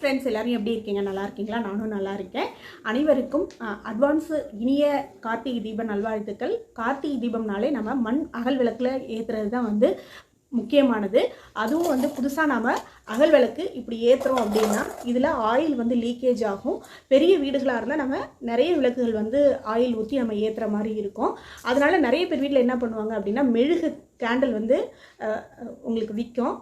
Friends எல்லாரும் எப்படி இருக்கீங்க? நல்லா இருக்கீங்களா? நானும் நல்லா இருக்கேன். அனைவருக்கும் அட்வான்ஸு இனிய கார்த்திகை தீப நல்வாழ்த்துக்கள். கார்த்திகை தீபம்னாலே நம்ம மண் அகல் விளக்கில் ஏற்றுறது தான் வந்து முக்கியமானது. அதுவும் வந்து புதுசாக நாம் அகல் விளக்கு இப்படி ஏற்றுறோம் அப்படின்னா இதில் ஆயில் வந்து லீக்கேஜ் ஆகும். பெரிய வீடுகளாக இருந்தால் நம்ம நிறைய விளக்குகள் வந்து ஆயில் ஊற்றி நம்ம ஏற்றுற மாதிரி இருக்கும். அதனால் நிறைய பேர் வீட்டில் என்ன பண்ணுவாங்க அப்படின்னா மெழுகு கேண்டில் வந்து உங்களுக்கு விற்கும்.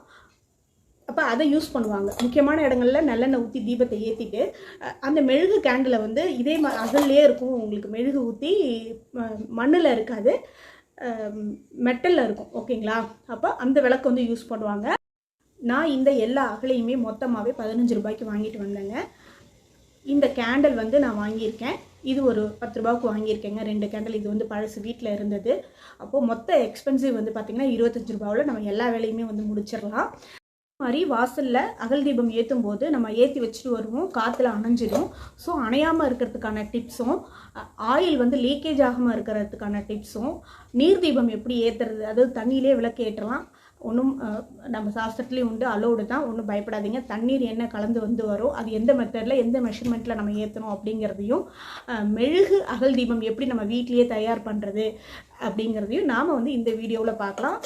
அப்போ அதை யூஸ் பண்ணுவாங்க. முக்கியமான இடங்களில் நல்லெண்ணெய் ஊற்றி தீபத்தை ஏற்றிட்டு அந்த மெழுகு கேண்டில் வந்து இதே அகல்லே இருக்கும். உங்களுக்கு மெழுகு ஊற்றி மண்ணில் இருக்காது, மெட்டலில் இருக்கும். ஓகேங்களா? அப்போ அந்த விளக்கு வந்து யூஸ் பண்ணுவாங்க. நான் இந்த எல்லா அகலையுமே மொத்தமாகவே 15 ரூபாய்க்கு வாங்கிட்டு வந்தேங்க. இந்த கேண்டில் வந்து நான் வாங்கியிருக்கேன். இது ஒரு 10 ரூபாய்க்கு வாங்கியிருக்கேங்க. 2 கேண்டில். இது வந்து பழசு வீட்டில் இருந்தது. அப்போது மொத்த எக்ஸ்பென்சிவ் வந்து பார்த்திங்கன்னா 25 ரூபாவில் நம்ம எல்லா வேலையுமே வந்து முடிச்சிடலாம். மாதிரி வாசலில் அகல் தீபம் ஏற்றும் போது நம்ம ஏற்றி வச்சுட்டு வருவோம், காற்றுல அணைஞ்சிடும். ஸோ அணையாமல் இருக்கிறதுக்கான டிப்ஸும், ஆயில் வந்து லீக்கேஜ் ஆகாமல் இருக்கிறதுக்கான டிப்ஸும், நீர் தீபம் எப்படி ஏற்றுறது, அதாவது தண்ணியிலே விளக்கு ஏற்றலாம். ஒன்றும் நம்ம சாஸ்திரத்துலேயும் உண்டு, அலோடு தான், ஒன்றும் பயப்படாதீங்க. தண்ணீர் என்ன கலந்து வந்து வரும், அது எந்த மெத்தடில் எந்த மெஷர்மெண்ட்டில் நம்ம ஏற்றணும் அப்படிங்கிறதையும், மெழுகு அகல் தீபம் எப்படி நம்ம வீட்லேயே தயார் பண்ணுறது அப்படிங்கிறதையும் நாம் வந்து இந்த வீடியோவில் பார்க்கலாம்.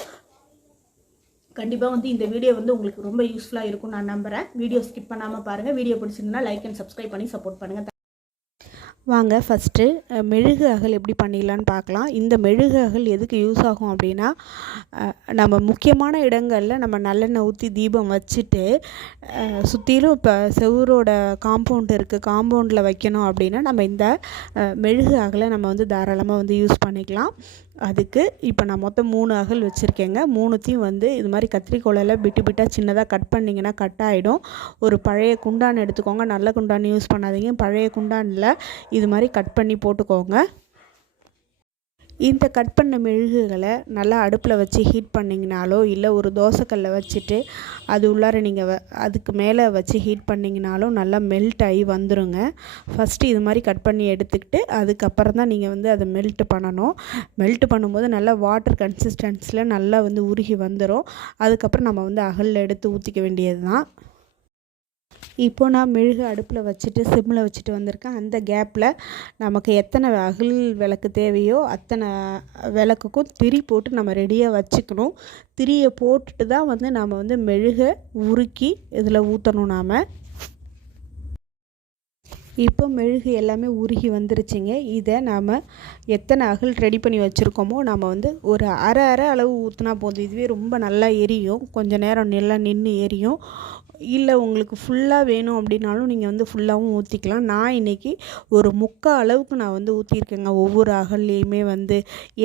கண்டிப்பாக வந்து இந்த வீடியோ வந்து உங்களுக்கு ரொம்ப யூஸ்ஃபுல்லாக இருக்கும்னு நான் நம்புகிறேன். வீடியோ ஸ்கிப் பண்ணாமல் பாருங்கள். வீடியோ பிடிச்சிருந்தா லைக் அண்ட் சப்ஸ்கிரைப் பண்ணி சப்போர்ட் பண்ணுங்கள். வாங்க ஃபஸ்ட்டு மெழுகு அகல் எப்படி பண்ணிடலான்னு பார்க்கலாம். இந்த மெழுகு அகல் எதுக்கு யூஸ் ஆகும் அப்படின்னா, நம்ம முக்கியமான இடங்களில் நம்ம நல்லெண்ணெய் ஊற்றி தீபம் வச்சுட்டு சுற்றிலும் இப்போ செவ்வரோட காம்பவுண்ட் இருக்குது, காம்பவுண்டில் வைக்கணும் அப்படின்னா நம்ம இந்த மெழுகு அகலை நம்ம வந்து தாராளமாக வந்து யூஸ் பண்ணிக்கலாம். அதுக்கு இப்போ நான் மொத்தம் 3 அகல் வச்சுருக்கேங்க. 3த்தையும் வந்து இது மாதிரி கத்திரிக்கோலையில் பிட்டாக சின்னதாக கட் பண்ணிங்கன்னா கட் ஆகிடும். ஒரு பழைய குண்டான் எடுத்துக்கோங்க. நல்ல குண்டான் யூஸ் பண்ணாதீங்க. பழைய குண்டானில் இது மாதிரி கட் பண்ணி போட்டுக்கோங்க. இந்த கட் பண்ண மெழுகுகளை நல்லா அடுப்பில் வச்சு ஹீட் பண்ணிங்கனாலோ, இல்லை ஒரு தோசைக்கல்லை வச்சுட்டு அது உள்ளார நீங்கள் அதுக்கு மேலே வச்சு ஹீட் பண்ணிங்கனாலும் நல்லா மெல்ட் ஆகி வந்துடுங்க. ஃபஸ்ட்டு இது மாதிரி கட் பண்ணி எடுத்துக்கிட்டு அதுக்கப்புறம் தான் நீங்கள் வந்து அதை மெல்ட் பண்ணணும். மெல்ட் பண்ணும்போது நல்லா வாட்டர் கன்சிஸ்டன்சியில் நல்லா வந்து உருகி வந்துடும். அதுக்கப்புறம் நம்ம வந்து அகலில் எடுத்து ஊற்றிக்க வேண்டியது தான். இப்போ நான் மெழுகு அடுப்பில் வச்சுட்டு சிம்மில் வச்சுட்டு வந்திருக்கேன். அந்த கேப்பில் நமக்கு எத்தனை அகல் விளக்கு தேவையோ அத்தனை விளக்குக்கும் திரி போட்டு நம்ம ரெடியாக வச்சுக்கணும். திரியை போட்டுட்டு தான் வந்து நாம் வந்து மெழுகை உருக்கி இதில் ஊற்றணும். நாம் இப்போ மெழுகு எல்லாமே உருகி வந்துருச்சுங்க. இதை நாம் எத்தனை அகல் ரெடி பண்ணி வச்சுருக்கோமோ நம்ம வந்து ஒரு அரை அளவு ஊற்றினா போதும். இதுவே ரொம்ப நல்லா எரியும், கொஞ்சம் நேரம் நல்லா நின்று எரியும். இல்லை உங்களுக்கு ஃபுல்லாக வேணும் அப்படின்னாலும் நீங்கள் வந்து ஃபுல்லாகவும் ஊற்றிக்கலாம். நான் இன்றைக்கி ஒரு 3/4 அளவுக்கு நான் வந்து ஊற்றிருக்கேங்க ஒவ்வொரு அகல்லையுமே வந்து.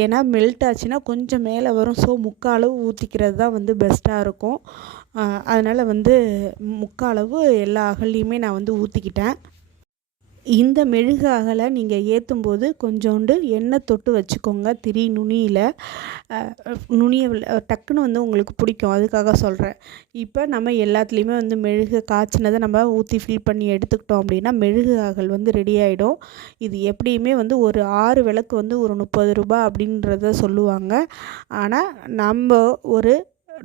ஏன்னா மெல்ட் ஆச்சுன்னா கொஞ்சம் மேலே வரும். ஸோ 3/4 அளவு ஊற்றிக்கிறது தான் வந்து பெஸ்ட்டாக இருக்கும். அதனால் வந்து 3/4 அளவு எல்லா அகல்லையுமே நான் வந்து ஊற்றிக்கிட்டேன். இந்த மெழுகு அகலை நீங்கள் ஏற்றும்போது கொஞ்சோண்டு எண்ணெய் தொட்டு வச்சுக்கோங்க. திரி நுனியை டக்குன்னு வந்து உங்களுக்கு பிடிக்கும், அதுக்காக சொல்கிறேன். இப்போ நம்ம எல்லாத்துலேயுமே வந்து மெழுகு காய்ச்சினதை நம்ம ஊற்றி ஃபில் பண்ணி எடுத்துக்கிட்டோம் அப்படின்னா மெழுகு அகல் வந்து ரெடி ஆகிடும். இது எப்படியுமே வந்து ஒரு 6 விளக்கு வந்து ஒரு 30 ரூபா அப்படின்றத சொல்லுவாங்க. ஆனால் நம்ம ஒரு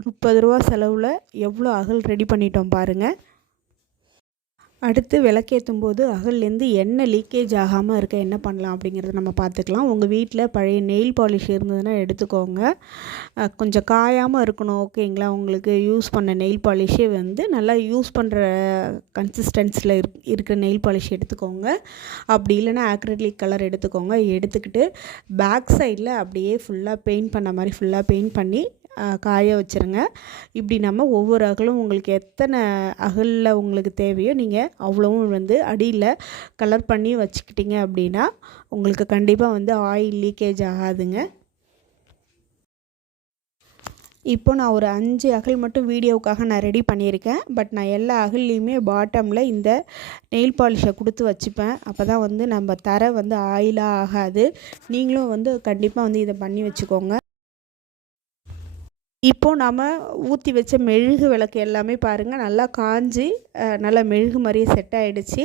30 ரூபா செலவில் எவ்வளோ அகல் ரெடி பண்ணிட்டோம் பாருங்கள். அடுத்து விளக்கேற்றும் போது அகல்லேருந்து எண்ணெய் லீக்கேஜ் ஆகாமல் இருக்க என்ன பண்ணலாம் அப்படிங்கிறத நம்ம பார்த்துக்கலாம். உங்கள் வீட்டில் பழைய நெயில் பாலிஷ் இருந்ததுன்னா எடுத்துக்கோங்க. கொஞ்சம் காயாமல் இருக்கணும். ஓகேங்களா? உங்களுக்கு யூஸ் பண்ண நெயில் பாலிஷே வந்து நல்லா யூஸ் பண்ணுற கன்சிஸ்டன்சியில் இருக்கிற நெயில் பாலிஷ் எடுத்துக்கோங்க. அப்படி இல்லைன்னா ஆக்ரிலிக் கலர் எடுத்துக்கோங்க. எடுத்துக்கிட்டு பேக் சைடில் அப்படியே ஃபுல்லாக பெயிண்ட் பண்ண மாதிரி ஃபுல்லாக பெயிண்ட் பண்ணி காய வச்சுருங்க. இப்படி நம்ம ஒவ்வொரு அகலும் உங்களுக்கு எத்தனை அகலில் உங்களுக்கு தேவையோ நீங்கள் அவ்வளவும் வந்து அடியில் கலர் பண்ணி வச்சுக்கிட்டிங்க அப்படின்னா உங்களுக்கு கண்டிப்பாக வந்து ஆயில் லீக்கேஜ் ஆகாதுங்க. இப்போ நான் ஒரு 5 அகல் மட்டும் வீடியோவுக்காக நான் ரெடி பண்ணியிருக்கேன். பட் நான் எல்லா அகல்லையுமே பாட்டமில் இந்த நெயில் பாலிஷை கொடுத்து வச்சுப்பேன். அப்போ தான் வந்து நம்ம தரை வந்து ஆயிலாக ஆகாது. நீங்களும் வந்து கண்டிப்பாக வந்து இதை பண்ணி வச்சுக்கோங்க. இப்போது நம்ம ஊற்றி வச்ச மெழுகு விளக்கு எல்லாமே பாருங்கள் நல்லா காஞ்சி நல்லா மெழுகு மாதிரியே செட் ஆகிடுச்சு.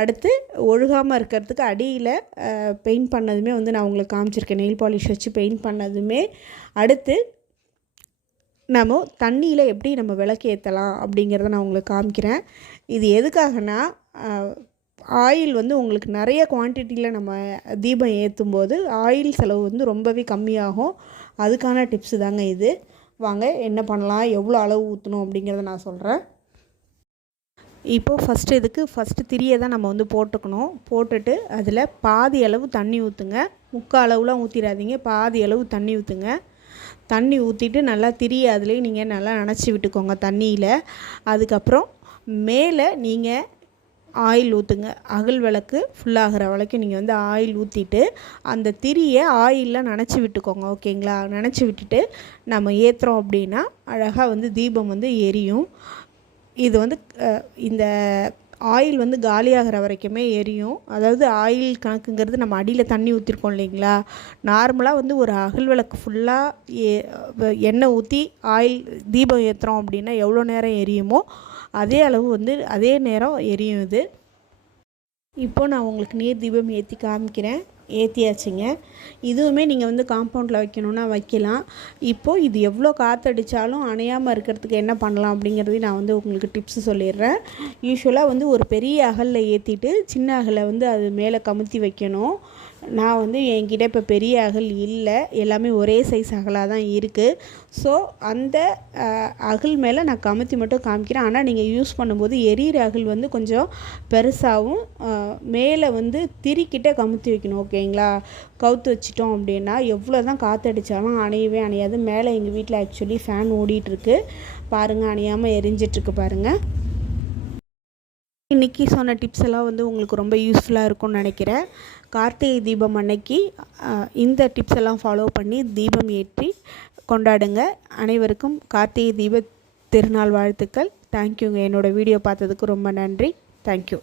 அடுத்து ஒழுகாமல் இருக்கிறதுக்கு அடியில் பெயிண்ட் பண்ணதுமே வந்து நான் உங்களுக்கு காமிச்சிருக்கேன். நெயில் பாலிஷ் வச்சு பெயிண்ட் பண்ணதுமே. அடுத்து நம்ம தண்ணியில் எப்படி நம்ம விளக்கு ஏற்றலாம் அப்படிங்கிறத நான் உங்களுக்கு காமிக்கிறேன். இது எதுக்காகனா ஆயில் வந்து உங்களுக்கு நிறைய குவான்டிட்டியில் நம்ம தீபம் ஏற்றும் போது ஆயில் செலவு வந்து ரொம்பவே கம்மியாகும். அதுக்கான டிப்ஸு தாங்க இது. வாங்க என்ன பண்ணலாம், எவ்வளோ அளவு ஊற்றணும் அப்படிங்கிறத நான் சொல்கிறேன். இப்போது ஃபஸ்ட்டு திரியை தான் நம்ம வந்து போட்டுக்கணும். போட்டுட்டு அதில் பாதி அளவு தண்ணி ஊற்றுங்க. முக்கால் அளவுலாம் ஊற்றிடாதீங்க, பாதி அளவு தண்ணி ஊற்றுங்க. தண்ணி ஊற்றிட்டு நல்லா திரியை அதிலே நீங்கள் நல்லா நனைச்சி விட்டுக்கோங்க தண்ணியில். அதுக்கப்புறம் மேலே நீங்கள் ஆயில் ஊற்றுங்க. அகல் விளக்கு ஃபுல்லாகிற வரைக்கும் நீங்கள் வந்து ஆயில் ஊற்றிட்டு அந்த திரியை ஆயிலில் நனைச்சி விட்டுக்கோங்க. ஓகேங்களா? நனைச்சி விட்டுட்டு நம்ம ஏற்றுறோம் அப்படின்னா அழகாக வந்து தீபம் வந்து எரியும். இது வந்து இந்த ஆயில் வந்து காலியாகிற வரைக்குமே எரியும். அதாவது ஆயில் கணக்குங்கிறது நம்ம அடியில் தண்ணி ஊற்றிருக்கோம் இல்லைங்களா? நார்மலாக வந்து ஒரு அகல் விளக்கு ஃபுல்லாக எண்ணெய் ஊற்றி ஆயில் தீபம் ஏற்றுறோம் அப்படின்னா எவ்வளோ நேரம் எரியுமோ அதே அளவு வந்து அதே நேரம் எரியும் இது. இப்போது நான் உங்களுக்கு நீர் தீபம் ஏற்றி காமிக்கிறேன். ஏற்றியாச்சுங்க. இதுவுமே நீங்கள் வந்து காம்பவுண்டில் வைக்கணுன்னா வைக்கலாம். இப்போது இது எவ்வளோ காற்றடிச்சாலும் அணையாமல் இருக்கிறதுக்கு என்ன பண்ணலாம் அப்படிங்கிறதையும் நான் வந்து உங்களுக்கு டிப்ஸு சொல்லிடுறேன். யூஸ்வலாக வந்து ஒரு பெரிய அகலில் ஏற்றிட்டு சின்ன அகலை வந்து அது மேலே கமுத்தி வைக்கணும். நான் வந்து என்கிட்ட இப்போ பெரிய அகல் இல்லை, எல்லாமே ஒரே சைஸ் அகலாக தான் இருக்குது. ஸோ அந்த அகல் மேலே நான் கமுத்தி மட்டும் காமிக்கிறேன். ஆனால் நீங்கள் யூஸ் பண்ணும்போது எரியிற அகல் வந்து கொஞ்சம் பெருசாகவும் மேலே வந்து திரிக்கிட்ட கமுத்தி வைக்கணும். ஓகேங்களா? கவுத்து வச்சிட்டோம் அப்படின்னா எவ்வளோ தான் காற்றடிச்சாலும் அணையவே அணையாது. மேலே எங்கள் வீட்டில் ஆக்சுவலி ஃபேன் ஓடிட்டுருக்கு பாருங்கள், அணையாமல் எரிஞ்சிட்ருக்கு பாருங்கள். இன்றைக்கி சொன்ன டிப்ஸ் எல்லாம் வந்து உங்களுக்கு ரொம்ப யூஸ்ஃபுல்லாக இருக்கும்னு நினைக்கிறேன். கார்த்திகை தீபம் அன்னைக்கு இந்த டிப்ஸ் எல்லாம் ஃபாலோ பண்ணி தீபம் ஏற்றி கொண்டாடுங்க. அனைவருக்கும் கார்த்திகை தீப திருநாள் வாழ்த்துக்கள். தேங்க்யூங்க. என்னோடய வீடியோ பார்த்ததுக்கு ரொம்ப நன்றி. தேங்க்யூ.